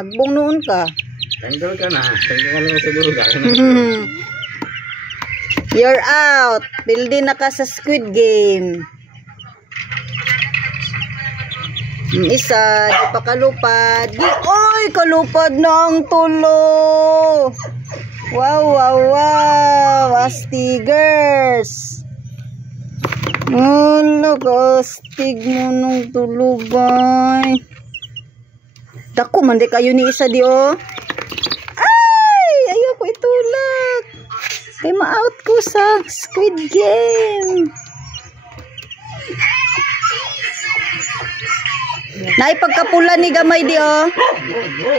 Hagbong noon ka. Tanggal ka na. Tanggal ka na sa duga. You're out. Pildi na ka sa Squid Game. Yung isa, di pa kalupad. Oy, kalupad na ang tulo. Wow, wow, wow. Astigers. Look, astig mo nung tulo, bay. Dako, mandi kayo ni isa di, oh. Ay, ayoko itulak. Kaya ma-out ko sa Squid Game. Naipagkapula ni gamay di, oh.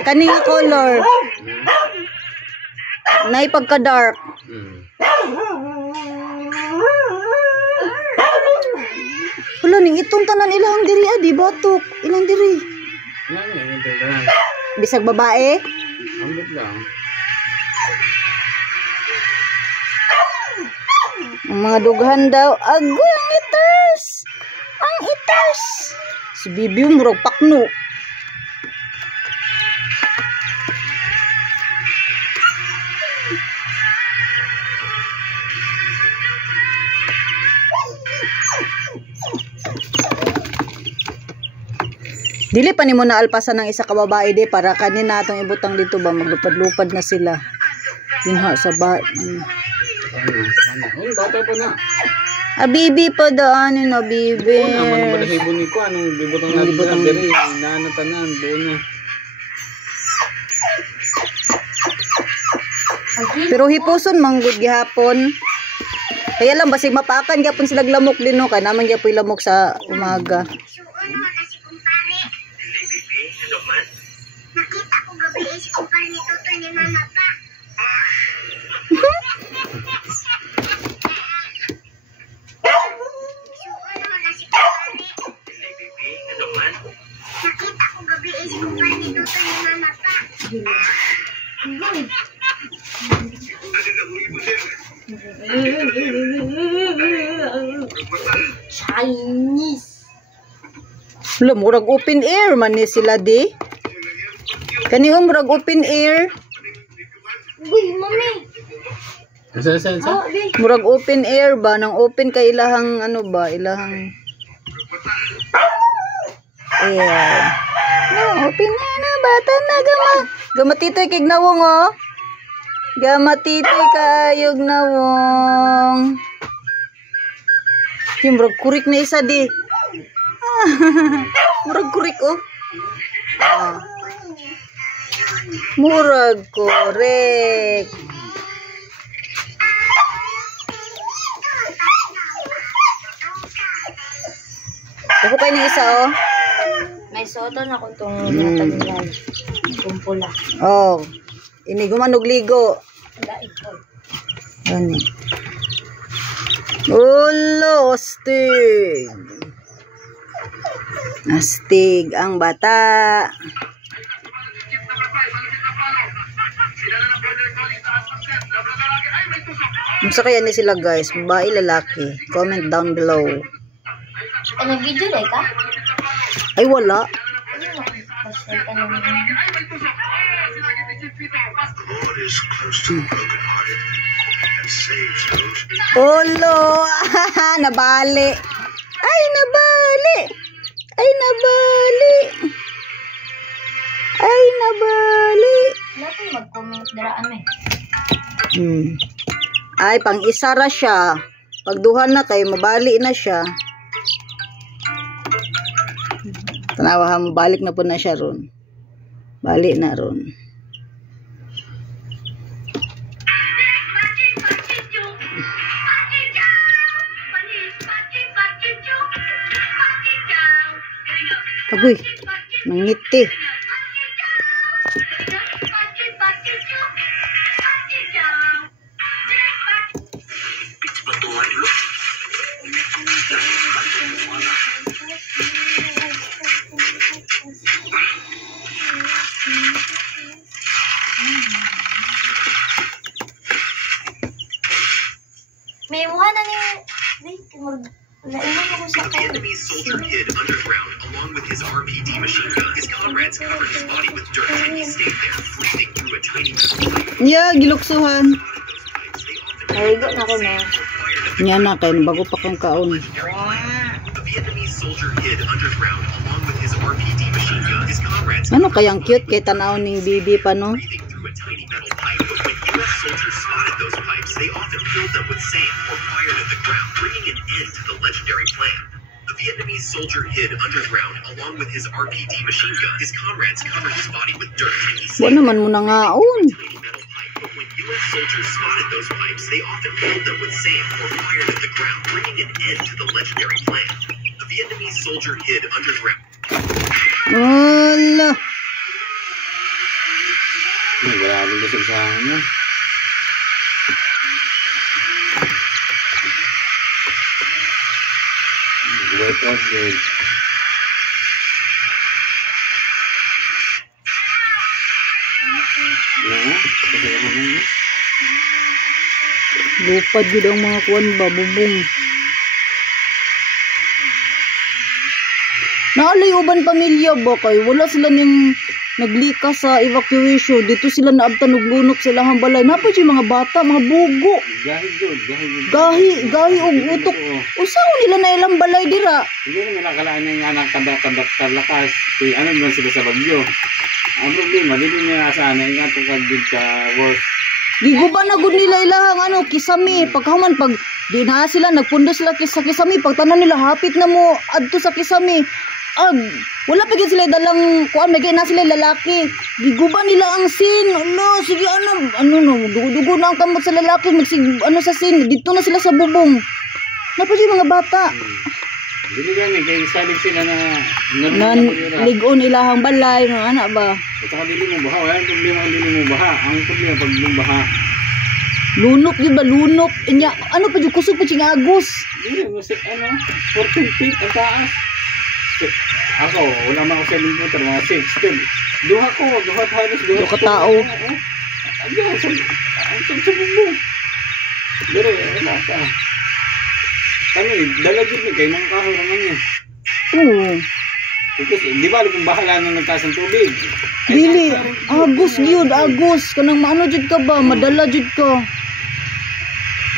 Kaninga color. Naipagka-dark. Wala ning itong tanan ilang diri, di batok. Ilang diri. Bisag babae? Ambot lang. Ang mga dughan daw. Agoy, ang itas! Ang itas! Si Bibi murag pakno. Dili pa ni mo na alpasan ng isa ka babae di para kanina atong ibutang dito ba maglupad-lupad na sila. Dinha sa ba. Oh, bata pa na. Bibi pa daan ni na Bibi. Naman balahibo ni ko anong bibutang na diri nanatanan buo na. Pero hipuson manggod gihapon. Kaya lang basig mapakan gyapon sila lamok din no kay naman gyapon lamok sa umaga. Nakita ko gabi is kumpare ni Toto ni Mama pa. Nakita ko gabi is kumpare ni Toto ni Mama pa. Chinese. Wala, murag open air man ni sila di. Kani murag open air. Uy, mami. Sa. Murag open air ba nang open kay ilahang ano ba, ilahang air. No, open air na bata na gamatitoy kay nawong oh. Gamatitoy kayog nawong. Yung murag kurik na isa di. Murag kurik oh. Murag korek. Ako kayo ng isa oh. May soto na kung itong nataglan. Kumpula. Oh. Ini gumanog ligo. Daig ko. Ano? Ulo, astig. Astig ang bata. Musta kaya ni sila guys? Babae, lalaki? Comment down below. Nag-video na ka? Ay wala. Ulo. Nabali. Ay nabali. Ay nabali. Ay nabali. Wala ko mag-comment daraan mo Ay, pang isa ra siya. Pagduhan na kay mabali na siya. Tanawa ha, mabalik na po na siya ron. Bali na ron. Agoy, mangiti. May mukha na ni... The enemy's soldier hid underground along with his RPD machine gun. His comrades covered his body with dirt and he Yeah, giluksuhan. Naligo na ako na. Nya na kay bago pa kang kaon. A Vietnamese soldier hid underground along with his RPD machine gun. His comrades Ano kayang cute kay tanaw ning bibi pa no? breathing through a tiny metal pipe, but when U.S. soldiers spotted those pipes, they often filled them with sand or fired at the ground, bringing an end to the legendary plan. The Vietnamese soldier hid underground along with his RPD machine gun. His comrades covered his body with dirt, and he Wa saved naman mo nangaon. tiny metal pipe. But when U.S. soldiers spotted those pipes, they often filled them with sand or fired at the ground, bringing an end to the legendary plan. The Vietnamese soldier hid underground. Wala. Ay, grabe busog sa ano. Work out good. Lupad gud ang mga kuan ba bubong. Naalay uban pamilya ba kay wala sila ning naglika sa evacuation. Dito sila naabtan og lunok sa ilang balay. Napay yung mga bata, mga bugo. Gahi good, gahi good. Gahi og utok. Usaw nila na ilang balay dira. Hindi naman nakalaan na yung anak kandak lakas. Ano naman sila sa bagyo. Ang problema, dito nila sana yung atong kagid ka work. Giguba na gud nila ilahang ano kisami. Pagkahuman pag di na sila nagpundo sila sa kisami, pag tanan nila hapit na mo adto sa kisami. Wala pa gid sila dalang kuan magay na sila lalaki. Giguba nila ang sin. Ano, sige ano no, dugo na ang kamot sa lalaki magsig ano sa sin. Dito na sila sa bubong. Napa yung mga bata. Dili gani kay salig sila na Nan ligon ilahang balay mga anak ba. At saka dili mo baha. Wala ang problema kung dili mo baha. Ang problema pag lumbaha. Lunok yun ba? Lunok. Inya, ano pa yung kusog pa yung agos? Dili mo si ano 14 feet ang taas. Ako, wala man ako 7 meter, mga 6 feet. Duha halos Duha ka tao. Ang sa bubong. Dili, wala ka. Kami, dalagin ni kay mga kahoy naman niya. Oo. Kasi, di ba kung bahala nung nagtaas ng tubig? Dili, agos yun, agos. Kanang maano jud ka ba? Madala jud ka.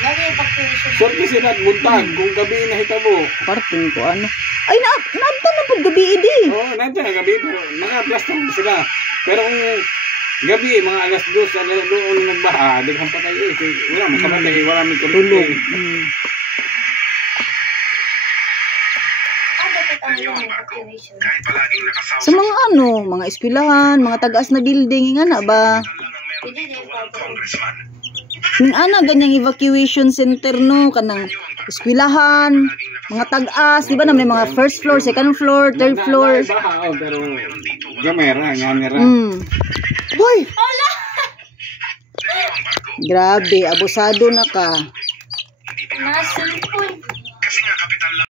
Lagi evacuation. Short kasi na't buntag, kung gabi nahitabo. Parting ko ano. Ay, naabta na po gabi idi. Oo, nandiyan na gabi, pero naka-plus lang sila. Pero kung gabi, mga alas 2, alas 2 nagbaha, daghang patay eh. Wala, makamatay, wala may Tulog. kuryente. Dapat ang evacuation. Sa mga ano, mga eskwelahan, mga tagas na building, nga na ba? Hindi din evacuation. Ning ana ganyang evacuation center no, kanang eskwelahan, mga tagas, di ba na may mga first floor, second floor, third floor. Baha, pero gamera, nganera. Boy! Grabe, abusado na ka. Nasa cellphone.